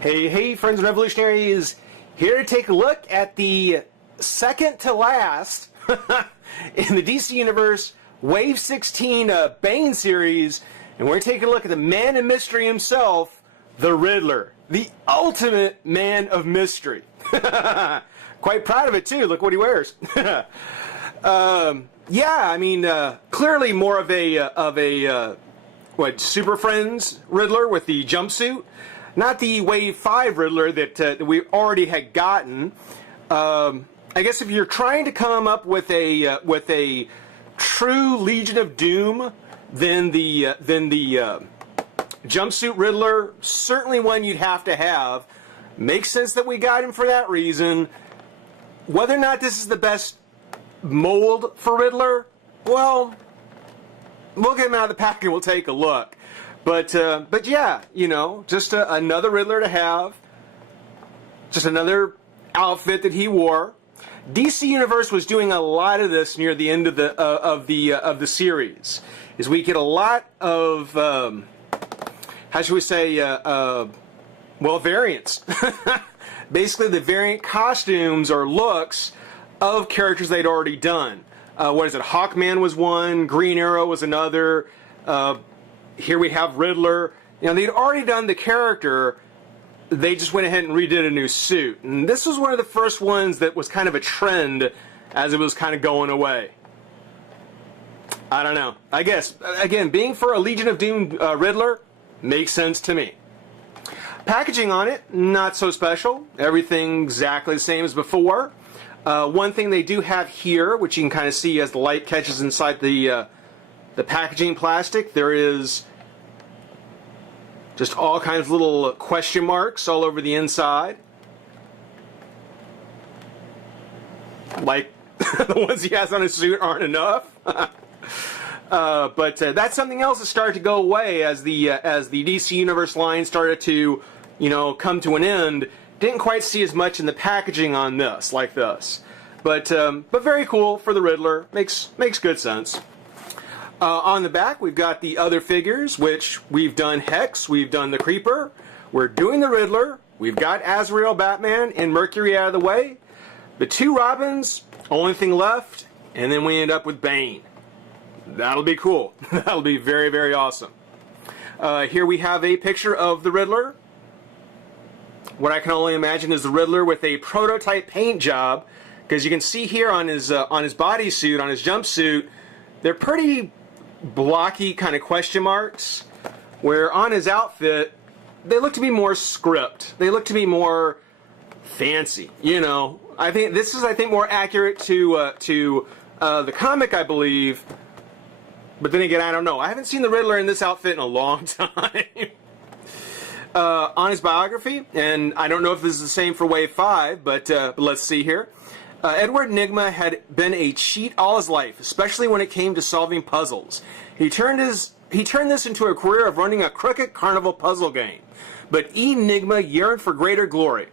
Hey, friends and revolutionaries, here to take a look at the second to last in the DC Universe Wave 16 Bane series, and we're taking a look at the man of mystery himself, the Riddler, the ultimate man of mystery. Quite proud of it too. Look what he wears. Yeah, I mean, clearly more of a Super Friends Riddler with the jumpsuit. Not the Wave 5 Riddler that we already had gotten. I guess if you're trying to come up with a true Legion of Doom, then the jumpsuit Riddler, certainly one you'd have to have. Makes sense that we got him for that reason. Whether or not this is the best mold for Riddler, well, we'll get him out of the pack and we'll take a look. But yeah, you know, just another Riddler to have. Just another outfit that he wore. DC Universe was doing a lot of this near the end of the series. Is we get a lot of how should we say variants. Basically, the variant costumes or looks of characters they'd already done. What is it? Hawkman was one. Green Arrow was another. Here we have Riddler. You know, they'd already done the character. They just went ahead and redid a new suit. And this was one of the first ones that was kind of a trend as it was kind of going away. I don't know. I guess, again, being for a Legion of Doom Riddler makes sense to me. Packaging on it, not so special. Everything exactly the same as before. One thing they do have here, which you can kind of see as the light catches inside the packaging plastic, there is just all kinds of little question marks all over the inside. Like the ones he has on his suit aren't enough. But that's something else that started to go away as the DC Universe line started to, you know, come to an end. Didn't quite see as much in the packaging on this, like this. But very cool for the Riddler. Makes good sense. On the back, we've got the other figures, which we've done Hex, we've done the Creeper, we're doing the Riddler, we've got Azrael, Batman, and Mercury out of the way, the two Robins, only thing left, and then we end up with Bane. That'll be cool. That'll be very, very awesome. Here we have a picture of the Riddler. What I can only imagine is the Riddler with a prototype paint job, because you can see here on his bodysuit, on his jumpsuit, they're pretty blocky kind of question marks, where on his outfit they look to be more script. They look to be more fancy. You know, I think this is more accurate to the comic, I believe. But then again, I don't know. I haven't seen the Riddler in this outfit in a long time. On his biography, and I don't know if this is the same for Wave 5, but let's see here. Edward Nygma had been a cheat all his life, especially when it came to solving puzzles. He turned this into a career of running a crooked carnival puzzle game. But Nygma yearned for greater glory.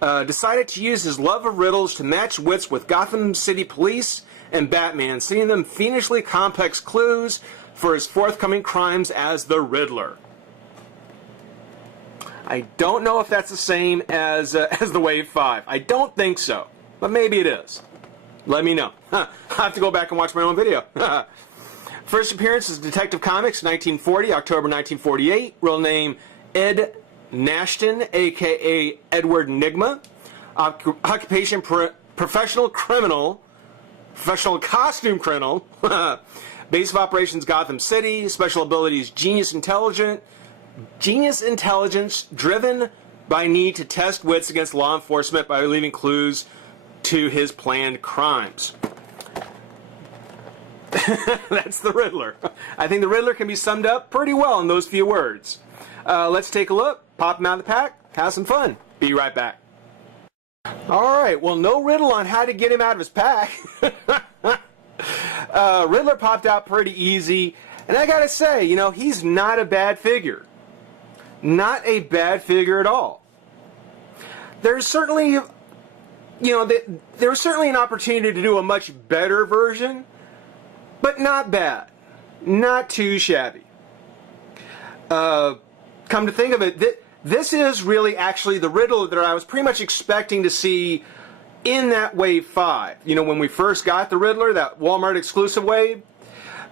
Decided to use his love of riddles to match wits with Gotham City Police and Batman, sending them fiendishly complex clues for his forthcoming crimes as the Riddler. I don't know if that's the same as the Wave 5. I don't think so. But maybe it is. Let me know. I have to go back and watch my own video. First appearance is Detective Comics, 1940, October 1948. Real name Ed Nashton, a.k.a. Edward Nygma. Occupation professional criminal. Professional costume criminal. Base of operations Gotham City. Special abilities Genius Intelligence driven by need to test wits against law enforcement by leaving clues to his planned crimes. That's the Riddler. I think the Riddler can be summed up pretty well in those few words. Let's take a look, pop him out of the pack, have some fun. Be right back. Alright, well, no riddle on how to get him out of his pack. Riddler popped out pretty easy, and I gotta say, you know, he's not a bad figure. Not a bad figure at all. There's certainly, you know, there was certainly an opportunity to do a much better version, but not bad. Not too shabby. Come to think of it, this is really actually the Riddler that I was pretty much expecting to see in that Wave 5. You know, when we first got the Riddler, that Walmart exclusive wave,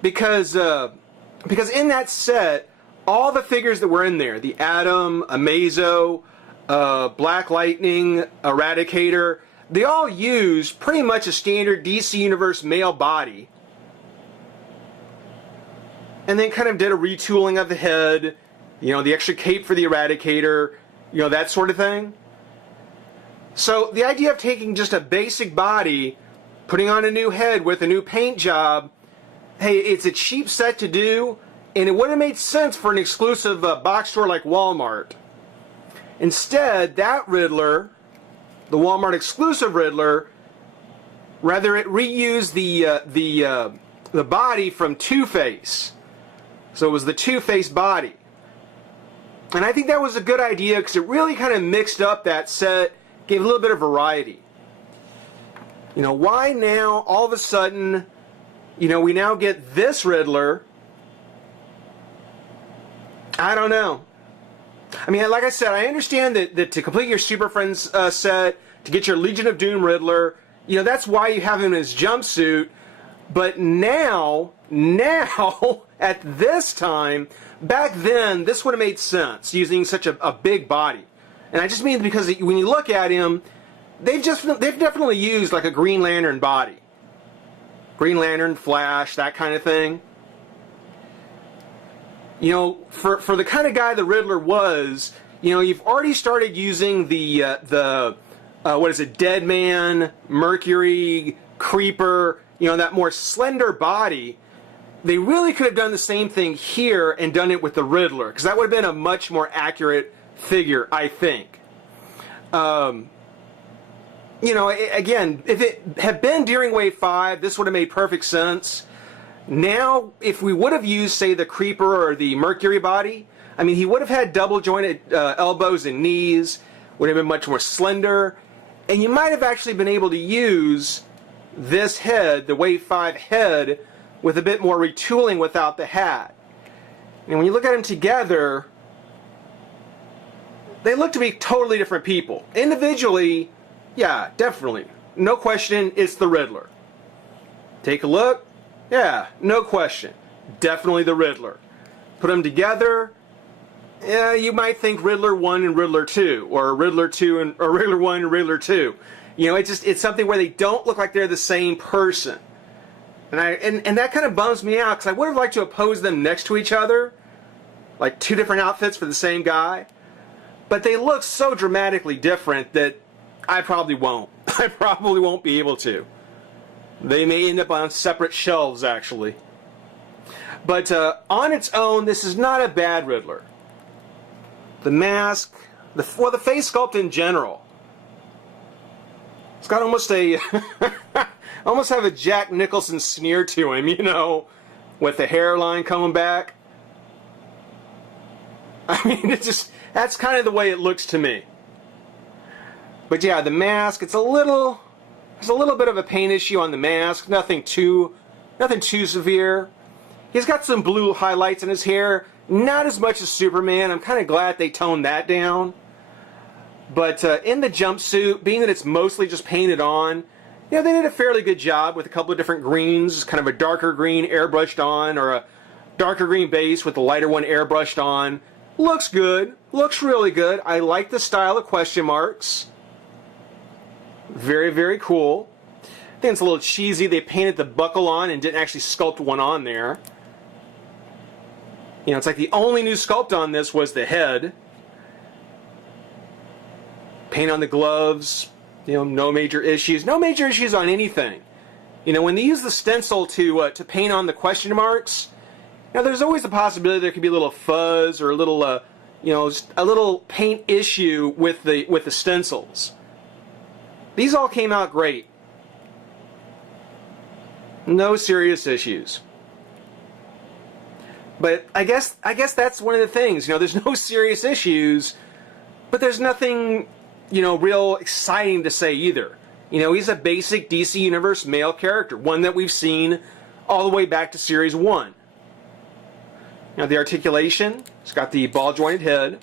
because in that set, all the figures that were in there, the Atom, Amazo, Black Lightning, Eradicator, they all used pretty much a standard DC Universe male body. And then kind of did a retooling of the head, you know, the extra cape for the Eradicator, you know, that sort of thing. So the idea of taking just a basic body, putting on a new head with a new paint job, hey, it's a cheap set to do, and it would have made sense for an exclusive box store like Walmart. Instead, that Riddler, the Walmart exclusive Riddler, rather it reused the body from Two-Face. So it was the Two-Face body. And I think that was a good idea because it really kind of mixed up that set, gave a little bit of variety. You know, why now, all of a sudden, you know, we now get this Riddler? I don't know. I mean, like I said, I understand that to complete your Super Friends set, to get your Legion of Doom Riddler, you know, that's why you have him in his jumpsuit. But now, at this time, back then, this would have made sense, using such a big body. And I just mean because when you look at him, they've definitely used like a Green Lantern body. Green Lantern, Flash, that kind of thing. You know, for the kind of guy the Riddler was, you know, you've already started using the what is it, Deadman, Mercury, Creeper, you know, that more slender body. They really could have done the same thing here and done it with the Riddler, because that would have been a much more accurate figure, I think. You know, again, if it had been during Wave 5, this would have made perfect sense. Now, if we would have used, say, the Creeper or the Mercury body, I mean, he would have had double-jointed elbows and knees, would have been much more slender, and you might have actually been able to use this head, the Wave 5 head, with a bit more retooling without the hat. And when you look at them together, they look to be totally different people. Individually, yeah, definitely. No question, it's the Riddler. Take a look. Yeah, no question. Definitely the Riddler. Put them together, yeah, you might think Riddler 1 and Riddler 2, or Riddler 2 and or Riddler 1 and Riddler 2. You know, it's something where they don't look like they're the same person. And that kind of bums me out, because I would have liked to oppose them next to each other, like two different outfits for the same guy. But they look so dramatically different that I probably won't. I probably won't be able to. They may end up on separate shelves, actually. But on its own, this is not a bad Riddler. The mask, the face sculpt in general. It's got almost a... almost have a Jack Nicholson sneer to him, you know, with the hairline coming back. I mean, it's just, that's kind of the way it looks to me. But yeah, the mask, there's a little bit of a paint issue on the mask, nothing too severe. He's got some blue highlights in his hair, not as much as Superman. I'm kind of glad they toned that down. But in the jumpsuit, being that it's mostly just painted on, you know, they did a fairly good job with a couple of different greens, kind of a darker green airbrushed on, or a darker green base with the lighter one airbrushed on. Looks good. Looks really good. I like the style of question marks. Very, very cool. I think it's a little cheesy. They painted the buckle on and didn't actually sculpt one on there. You know, it's like the only new sculpt on this was the head. Paint on the gloves. You know, no major issues. No major issues on anything. You know, when they use the stencil to paint on the question marks, now there's always the possibility there could be a little fuzz or a little, you know, just a little paint issue with the stencils. These all came out great. No serious issues. But I guess that's one of the things. You know, there's no serious issues, but there's nothing, you know, real exciting to say either. You know, he's a basic DC Universe male character, one that we've seen all the way back to Series 1. You know, the articulation, it's got the ball-jointed head.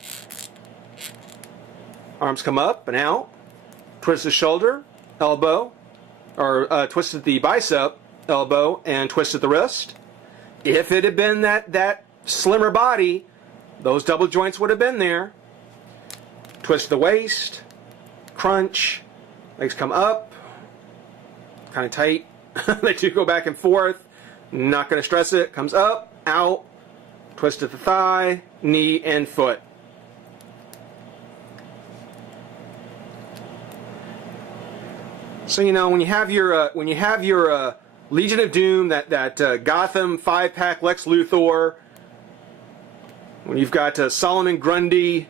Arms come up and out. Twist the shoulder, elbow, or twist at the bicep, elbow, and twist at the wrist. If it had been that slimmer body, those double joints would have been there. Twist the waist, crunch, legs come up, kind of tight. They do go back and forth. Not going to stress it. Comes up, out, twist at the thigh, knee, and foot. So when you have your Legion of Doom, that Gotham 5-pack Lex Luthor, when you've got Solomon Grundy,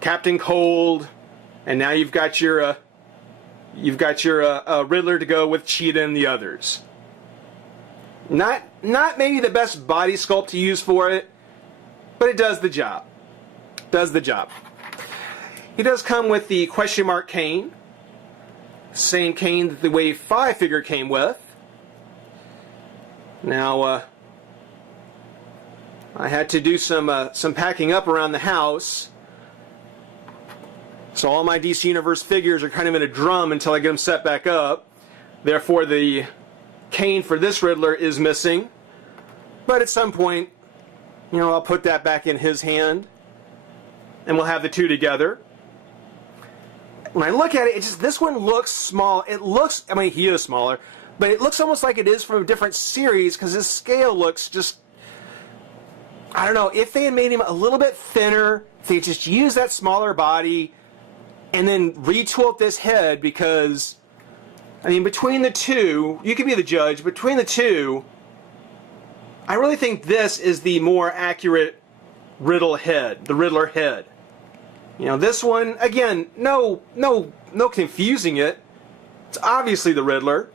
Captain Cold, and now you've got your Riddler to go with Cheetah and the others. Not maybe the best body sculpt to use for it, but it does the job. Does the job. He does come with the question mark cane. Same cane that the Wave 5 figure came with. Now, I had to do some packing up around the house. So all my DC Universe figures are kind of in a drum until I get them set back up. Therefore, the cane for this Riddler is missing. But at some point, I'll put that back in his hand, and we'll have the two together. When I look at it, this one looks small. It looks, he is smaller, but it looks almost like it is from a different series because his scale looks just, I don't know, if they had made him a little bit thinner, if they just used that smaller body and then retooled this head, because, between the two, you can be the judge, between the two, I really think this is the more accurate Riddler head. This one, again, no confusing it. It's obviously the Riddler.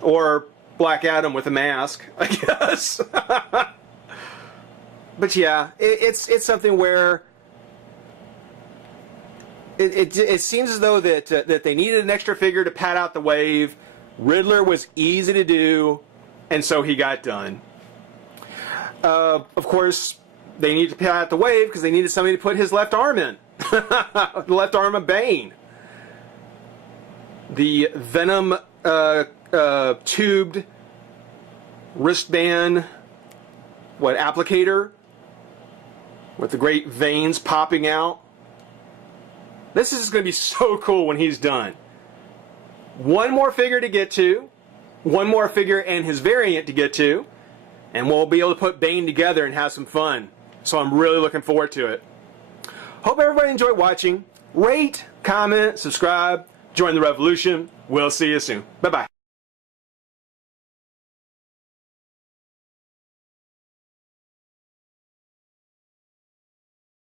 Or Black Adam with a mask, I guess. But yeah, it's something where it seems as though that they needed an extra figure to pad out the Wave. Riddler was easy to do, and so he got done. Of course, they needed to pad out the Wave because they needed somebody to put his left arm in. The left arm of Bane. The Venom tubed wristband, applicator with the great veins popping out. This is going to be so cool when he's done. One more figure to get to, one more figure and his variant to get to, and we'll be able to put Bane together and have some fun. So I'm really looking forward to it. Hope everybody enjoyed watching. Rate, comment, subscribe, join the revolution. We'll see you soon. Bye-bye.